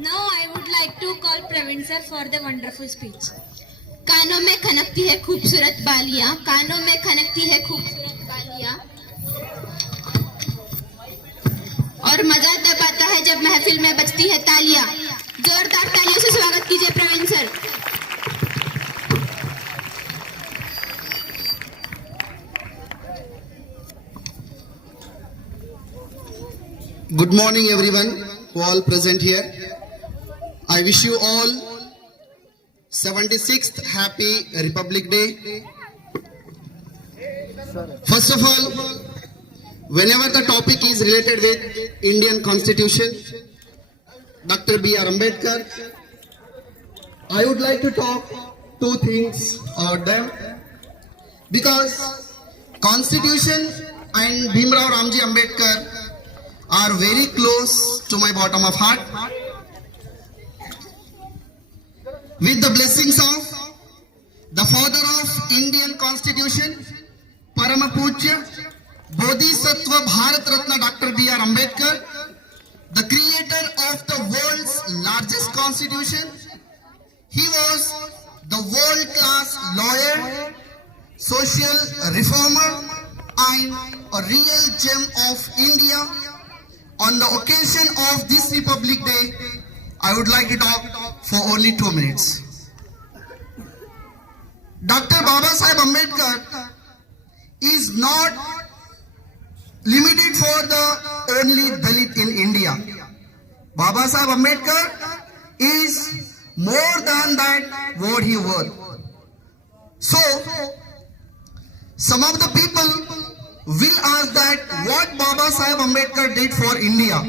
Now I would like to call Praveen sir for the wonderful speech. कानों में खनकती है खूबसूरत बालियां, कानों में खनकती है खूबसूरत बालियां, और मजा तब आता है जब महफिल में बजती है तालियां। जोरदार तालियों से स्वागत कीजिए Praveen sir. Good morning everyone who all present here. I wish you all 76th Happy Republic Day. First of all, whenever the topic is related with Indian Constitution, Dr. B.R. Ambedkar, I would like to talk two things about them. Because Constitution and Bhimrao Ramji Ambedkar are very close to my bottom of heart. With the blessings of the father of Indian Constitution, Parama Pujya Bodhisattva Bharat Ratna Dr. B.R. Ambedkar, the creator of the world's largest constitution. He was the world-class lawyer, social reformer, and a real gem of India. On the occasion of this Republic Day, I would like to talk for only 2 minutes. Dr. Baba Saheb Ambedkar is not limited for the only Dalit in India. Baba Saheb Ambedkar is more than that what he was. So, some of the people will ask that what Baba Saheb Ambedkar did for India.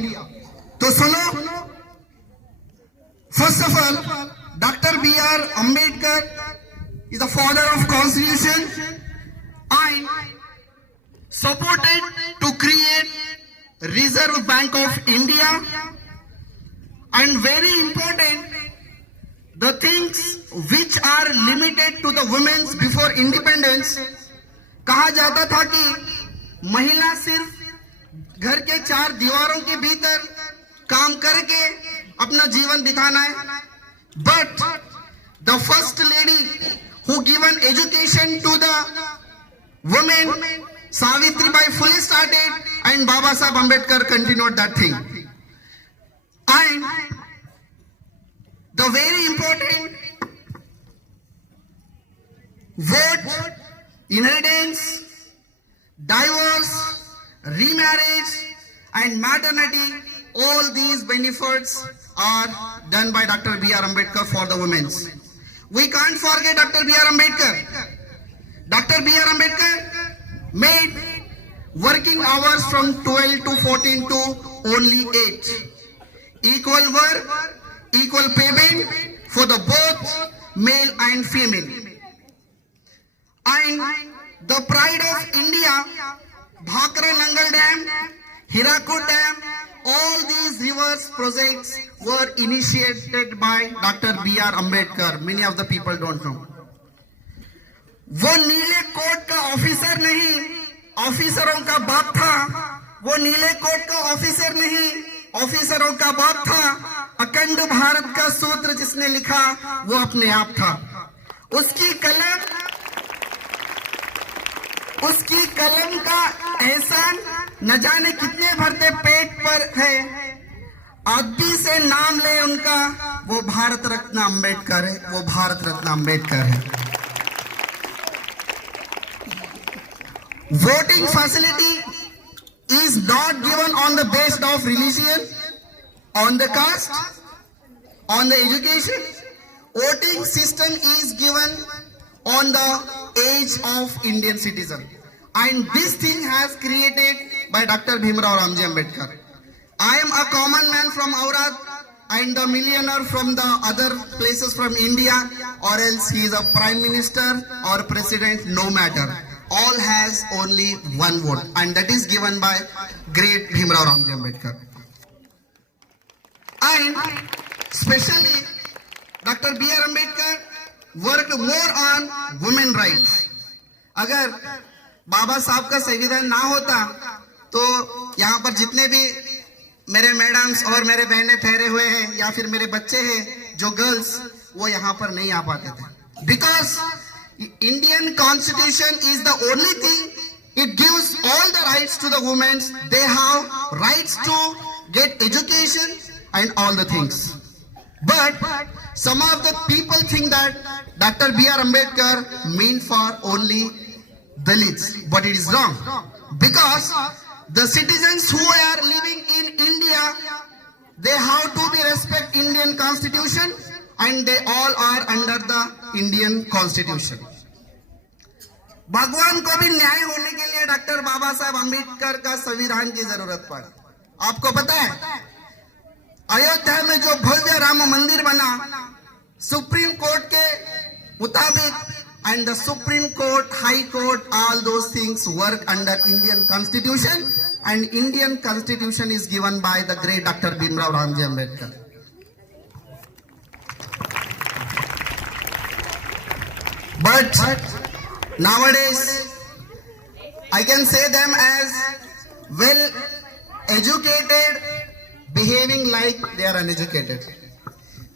तो सुनो, first of all, Dr. B.R. Ambedkar is the father of Constitution and supported to create Reserve Bank of India, and very important, the things which are limited to the women's before independence. कहा जाता था कि महिला सिर्फ घर के 4 दीवारों के भीतर काम करके अपना जीवन बिताना है. But the first lady who given education to the women, Savitribai Phule started, and Baba Saheb Ambedkar continued that thing. And the very important vote, inheritance, divorce, remarriage, and maternity, all these benefits are done by Dr. B.R. Ambedkar for the women. We can't forget Dr. B.R. Ambedkar. Dr. B.R. Ambedkar made working hours from 12 to 14 to only 8. Equal work, equal payment for the both male and female. And the pride of India, Bhakra Nangal Dam, Hirakud Dam, all these rivers projects were initiated by Dr. B.R. Ambedkar. Many of the people don't know. वो नीले coat का officer नहीं, ऑफिसरों का बाप था. वो नीले coat का ऑफिसर नहीं, ऑफिसरों का बाप था. अखंड भारत का सूत्र जिसने लिखा वो अपने आप था. उसकी कलम का एहसान न जाने कितने भरते पेट पर है. आदमी से नाम ले उनका, वो भारत रत्न अंबेडकर है, वो भारत रत्न अंबेडकर है. Voting facility is not given on the basis of religion, on the caste, on the education. Voting system is given on the age of Indian citizen, and this thing has created by Dr. Bhimrao Ramji Ambedkar. I am a common man from Aurad and a millionaire from the other places from India, or else he is a prime minister or president, no matter. All has only one vote, and that is given by great Bhimrao Ramji Ambedkar. And especially Dr. B.R. Ambedkar worked more on women rights. अगर बाबा साहब का संविधान ना होता तो यहाँ पर जितने भी मेरे मैडम्स और मेरे बहनें ठहरे हुए हैं या फिर मेरे बच्चे हैं जो गर्ल्स, वो यहाँ पर नहीं आ पाते थे। Because Indian constitution is the only thing it gives all the rights to the womens, they have rights to get education and all the things. But some of the people think that Dr. B.R. Ambedkar meant for only Dalits, but it is wrong. Because the citizens who are living in India, they have to be respect Indian constitution and they all are under the Indian constitution. भगवान को भी न्याय होने के लिए doctor बाबा साहब अम्बेडकर का संविधान की जरूरत पड़ी। आपको पता है अयोध्या में जो भव्य राम मंदिर बना सुप्रीम कोर्ट के मुताबिक, and the supreme court, high court, all those things work under Indian constitution and Indian constitution is given by the great doctor Bhimrao Ramji Ambedkar. But nowadays I can say them as well educated, behaving like they are uneducated.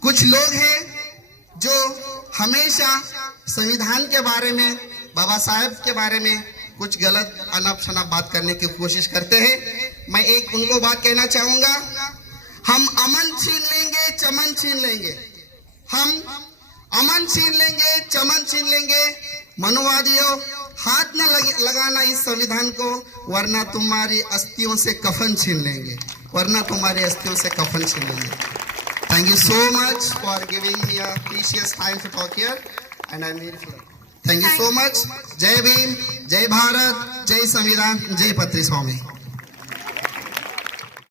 कुछ लोग हैं जो हमेशा संविधान के बारे में, बाबा साहब के बारे में कुछ गलत अनप शनप बात करने की कोशिश करते हैं। मैं एक उनको बात कहना चाहूंगा, हम अमन छीन लेंगे, चमन छीन लेंगे, हम अमन छीन लेंगे, चमन छीन लेंगे। मनुवादियों, हाथ न लगाना इस संविधान को, वरना तुम्हारी अस्थियों से कफन छीन लेंगे, वरना तुम्हारी अस्थियों से कफन छीन लेंगे। Thank you so much for giving me a precious time to talk here and I am very thank you so much. जय भीम, जय भारत, जय संविधान, जय पत्री स्वामी।